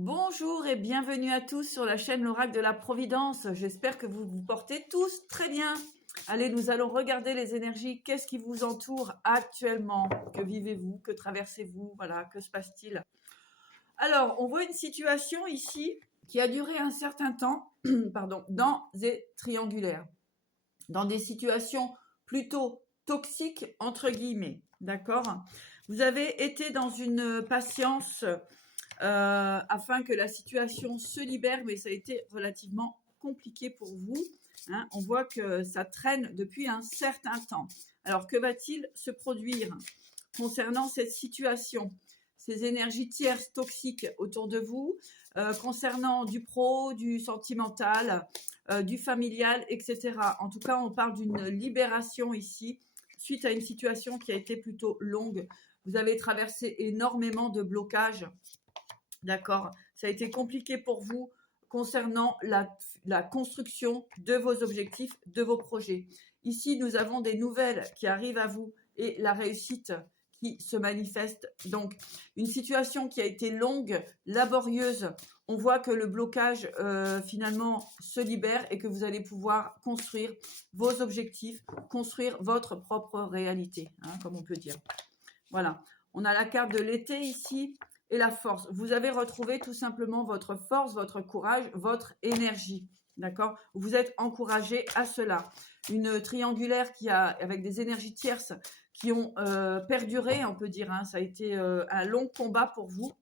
Bonjour et bienvenue à tous sur la chaîne L'Oracle de la Providence. J'espère que vous vous portez tous très bien. Allez, nous allons regarder les énergies. Qu'est-ce qui vous entoure actuellement? Que vivez-vous? Que traversez-vous? Voilà, que se passe-t-il? Alors, on voit une situation ici qui a duré un certain temps, pardon, dans des triangulaires, dans des situations plutôt toxiques, entre guillemets, d'accord? Vous avez été dans une patience afin que la situation se libère, mais ça a été relativement compliqué pour vous. Hein. On voit que ça traîne depuis un certain temps. Alors, que va-t-il se produire concernant cette situation? Ces énergies tierces toxiques autour de vous, concernant du pro, du sentimental, du familial, etc. En tout cas, on parle d'une libération ici, suite à une situation qui a été plutôt longue. Vous avez traversé énormément de blocages. D'accord. Ça a été compliqué pour vous concernant la construction de vos objectifs, de vos projets. Ici, nous avons des nouvelles qui arrivent à vous et la réussite qui se manifeste. Donc, une situation qui a été longue, laborieuse. On voit que le blocage, finalement, se libère et que vous allez pouvoir construire vos objectifs, construire votre propre réalité, hein, comme on peut dire. Voilà. On a la carte de l'été ici. Et la force. Vous avez retrouvé tout simplement votre force, votre courage, votre énergie. D'accord? Vous êtes encouragé à cela. Une triangulaire avec des énergies tierces qui ont perduré, on peut dire. Hein, ça a été un long combat pour vous.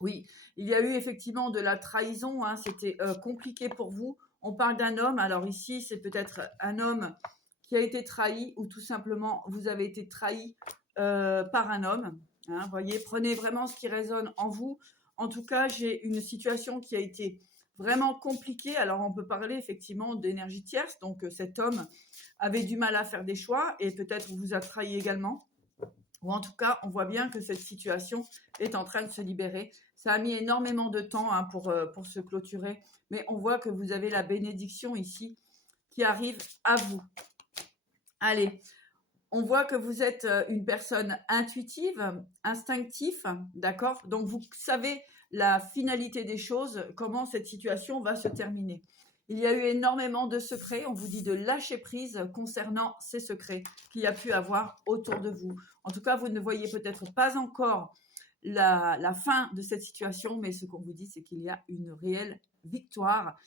Oui, il y a eu effectivement de la trahison. Hein, c'était compliqué pour vous. On parle d'un homme. Alors ici, c'est peut-être un homme qui a été trahi ou tout simplement vous avez été trahi par un homme. Hein, voyez, prenez vraiment ce qui résonne en vous. En tout cas, j'ai une situation qui a été vraiment compliquée. Alors, on peut parler effectivement d'énergie tierce. Donc, cet homme avait du mal à faire des choix et peut-être vous a trahi également. Ou en tout cas, on voit bien que cette situation est en train de se libérer. Ça a mis énormément de temps hein, pour se clôturer. Mais on voit que vous avez la bénédiction ici qui arrive à vous. Allez. On voit que vous êtes une personne intuitive, instinctive, d'accord? Donc, vous savez la finalité des choses, comment cette situation va se terminer. Il y a eu énormément de secrets. On vous dit de lâcher prise concernant ces secrets qu'il y a pu avoir autour de vous. En tout cas, vous ne voyez peut-être pas encore la fin de cette situation, mais ce qu'on vous dit, c'est qu'il y a une réelle victoire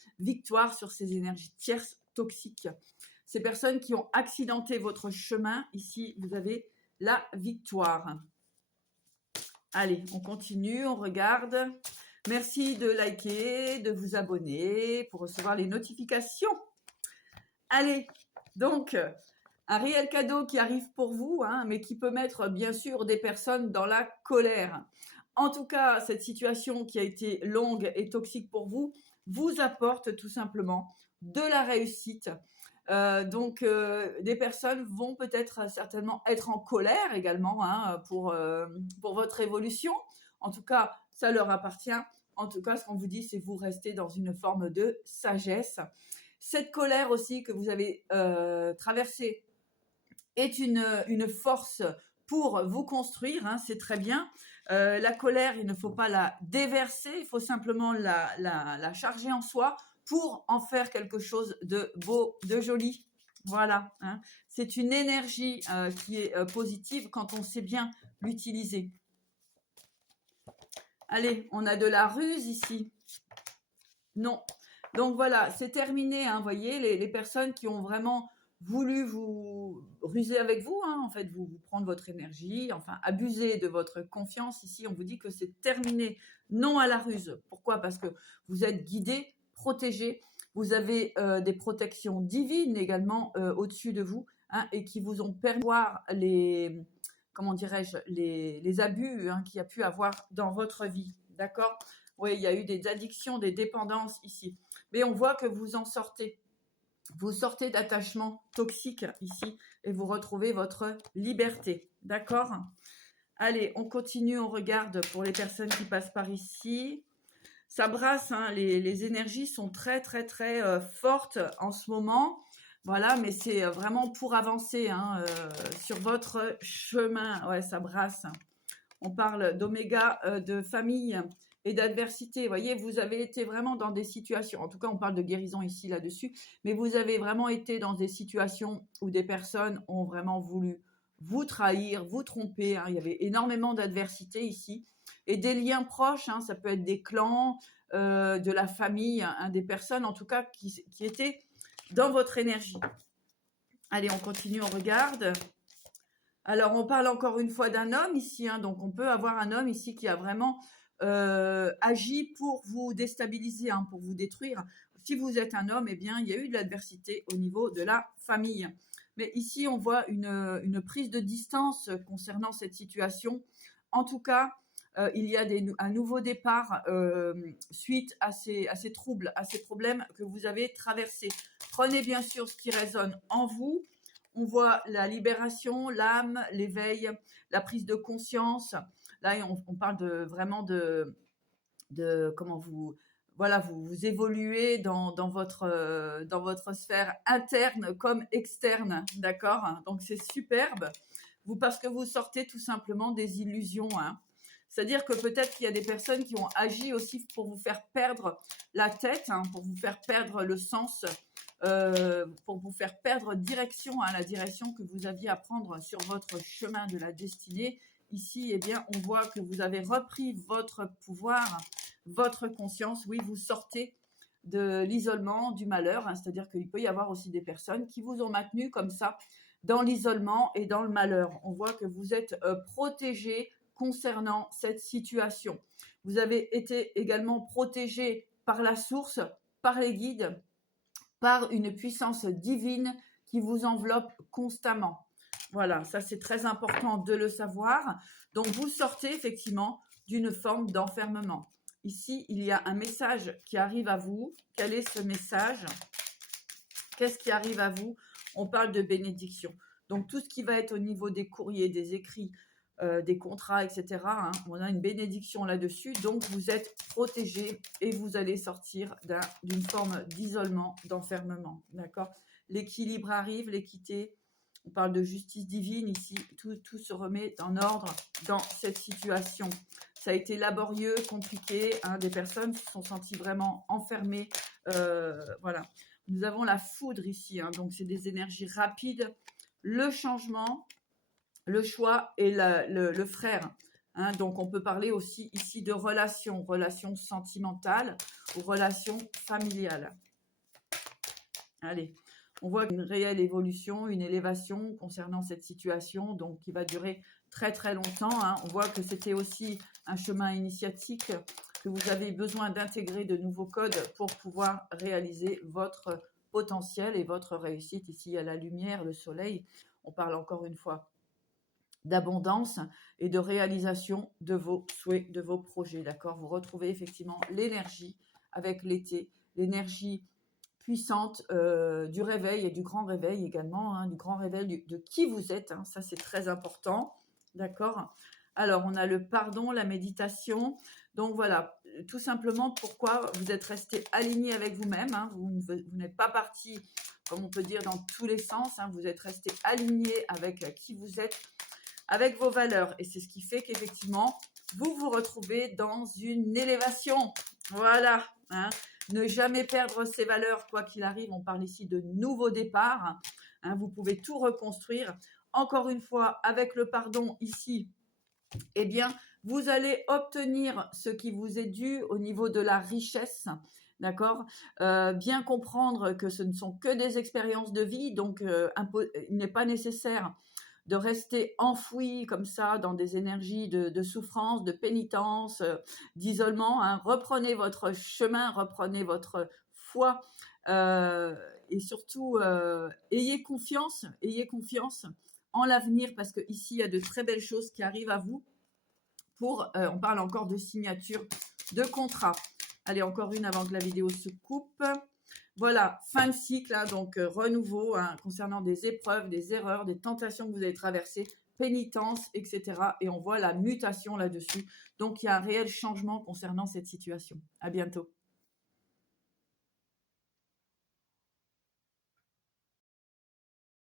sur ces énergies tierces toxiques. Ces personnes qui ont accidenté votre chemin, ici, vous avez la victoire. Allez, on continue, on regarde. Merci de liker, de vous abonner pour recevoir les notifications. Allez, donc, un réel cadeau qui arrive pour vous, hein, mais qui peut mettre bien sûr des personnes dans la colère. En tout cas, cette situation qui a été longue et toxique pour vous, vous apporte tout simplement de la réussite. Donc, des personnes vont peut-être certainement être en colère également hein, pour votre évolution. En tout cas, ça leur appartient. En tout cas, ce qu'on vous dit, c'est vous restez dans une forme de sagesse. Cette colère aussi que vous avez traversée est une force pour vous construire, hein, c'est très bien. La colère, il ne faut pas la déverser, il faut simplement la charger en soi pour en faire quelque chose de beau, de joli. Voilà, hein. C'est une énergie qui est positive quand on sait bien l'utiliser. Allez, on a de la ruse ici. Non. Donc voilà, c'est terminé, hein, voyez, les personnes qui ont vraiment voulu vous ruser avec vous, hein, en fait, vous prendre votre énergie, enfin, abuser de votre confiance. Ici, on vous dit que c'est terminé, non à la ruse. Pourquoi? Parce que vous êtes guidé, protégé, vous avez des protections divines également au-dessus de vous, hein, et qui vous ont permis de voir comment dirais-je, les abus hein, qu'il y a pu avoir dans votre vie, d'accord? Oui, il y a eu des addictions, des dépendances ici. Mais on voit que vous en sortez. Vous sortez d'attachements toxiques ici et vous retrouvez votre liberté. D'accord? Allez, on continue, on regarde pour les personnes qui passent par ici. Ça brasse, hein, les énergies sont très, très, très fortes en ce moment. Voilà, mais c'est vraiment pour avancer hein, sur votre chemin. Ouais, ça brasse. On parle d'oméga, de famille et d'adversité. Vous voyez, vous avez été vraiment dans des situations, en tout cas on parle de guérison ici là-dessus, mais vous avez vraiment été dans des situations où des personnes ont vraiment voulu vous trahir, vous tromper. Hein. Il y avait énormément d'adversité ici. Et des liens proches, hein, ça peut être des clans, de la famille, hein, des personnes en tout cas qui étaient dans votre énergie. Allez, on continue, on regarde. Alors, on parle encore une fois d'un homme ici, hein, donc on peut avoir un homme ici qui a vraiment agi pour vous déstabiliser, hein, pour vous détruire. Si vous êtes un homme, eh bien, il y a eu de l'adversité au niveau de la famille. Mais ici, on voit une prise de distance concernant cette situation. En tout cas, il y a un nouveau départ suite à ces troubles, à ces problèmes que vous avez traversés. Prenez bien sûr ce qui résonne en vous. On voit la libération, l'âme, l'éveil, la prise de conscience. Là, on parle vraiment de comment vous, voilà, vous évoluez dans votre sphère interne comme externe, d'accord? Donc, c'est superbe. Parce que vous sortez tout simplement des illusions, hein. C'est-à-dire que peut-être qu'il y a des personnes qui ont agi aussi pour vous faire perdre la tête, hein, pour vous faire perdre le sens, pour vous faire perdre direction, hein, la direction que vous aviez à prendre sur votre chemin de la destinée. Ici, eh bien, on voit que vous avez repris votre pouvoir, votre conscience. Oui, vous sortez de l'isolement, du malheur, hein, c'est-à-dire qu'il peut y avoir aussi des personnes qui vous ont maintenu comme ça dans l'isolement et dans le malheur. On voit que vous êtes protégé concernant cette situation. Vous avez été également protégé par la source, par les guides, par une puissance divine qui vous enveloppe constamment. Voilà, ça c'est très important de le savoir. Donc vous sortez effectivement d'une forme d'enfermement. Ici, il y a un message qui arrive à vous. Quel est ce message? Qu'est-ce qui arrive à vous? On parle de bénédiction. Donc tout ce qui va être au niveau des courriers, des écrits, des contrats, etc. Hein, on a une bénédiction là-dessus. Donc vous êtes protégé et vous allez sortir d'une forme d'isolement, d'enfermement. D'accord? L'équilibre arrive, l'équité. On parle de justice divine ici. Tout se remet en ordre dans cette situation. Ça a été laborieux, compliqué. Hein, des personnes se sont senties vraiment enfermées. Voilà. Nous avons la foudre ici. Hein, donc c'est des énergies rapides. Le changement, le choix et le frère. Hein, donc, on peut parler aussi ici de relations sentimentales ou relations familiales. Allez, on voit une réelle évolution, une élévation concernant cette situation, donc qui va durer très très longtemps. Hein. On voit que c'était aussi un chemin initiatique, que vous avez besoin d'intégrer de nouveaux codes pour pouvoir réaliser votre potentiel et votre réussite. Ici, il y a la lumière, le soleil. On parle encore une fois d'abondance et de réalisation de vos souhaits, de vos projets, d'accord? Vous retrouvez effectivement l'énergie avec l'été, l'énergie puissante du réveil et du grand réveil également, hein, du grand réveil de qui vous êtes, hein, ça c'est très important, d'accord? Alors, on a le pardon, la méditation, donc voilà, tout simplement pourquoi vous êtes resté aligné avec vous-même, hein, vous n'êtes pas parti, comme on peut dire, dans tous les sens, hein, vous êtes resté aligné avec qui vous êtes, avec vos valeurs. Et c'est ce qui fait qu'effectivement, vous vous retrouvez dans une élévation. Voilà. Hein. Ne jamais perdre ses valeurs, quoi qu'il arrive. On parle ici de nouveau départ. Hein. Vous pouvez tout reconstruire. Encore une fois, avec le pardon ici, eh bien, vous allez obtenir ce qui vous est dû au niveau de la richesse. D'accord, bien comprendre que ce ne sont que des expériences de vie. Donc, il n'est pas nécessaire de rester enfoui comme ça dans des énergies de souffrance, de pénitence, d'isolement. Hein. Reprenez votre chemin, reprenez votre foi et surtout ayez confiance en l'avenir parce que ici il y a de très belles choses qui arrivent à vous. On parle encore de signature de contrat. Allez, encore une avant que la vidéo se coupe. Voilà, fin de cycle, hein, donc renouveau hein, concernant des épreuves, des erreurs, des tentations que vous avez traversées, pénitence, etc. Et on voit la mutation là-dessus. Donc, il y a un réel changement concernant cette situation. À bientôt.